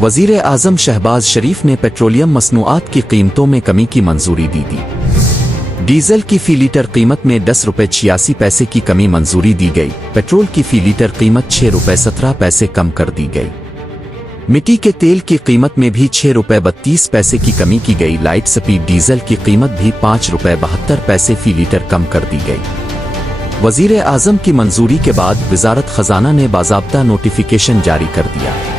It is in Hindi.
वज़ीर आज़म शहबाज शरीफ ने पेट्रोलियम मसनूआत की कीमतों में कमी की मंजूरी दी। डीजल की फ़ी लीटर कीमत में 10 रुपये 86 पैसे की कमी मंजूरी दी गई। पेट्रोल की फ़ी लीटर कीमत 6 रुपये 17 पैसे कम कर दी गई। मिट्टी के तेल की कीमत में भी 6 रुपये 32 पैसे की कमी की गई। लाइट स्पीड डीजल की कीमत भी 5 रुपये 72 पैसे फ़ी लीटर कम कर दी गई। वज़ीर आज़म की मंजूरी के बाद वज़ारत ख़ज़ाना ने बाज़ाब्ता नोटिफिकेशन जारी कर दिया।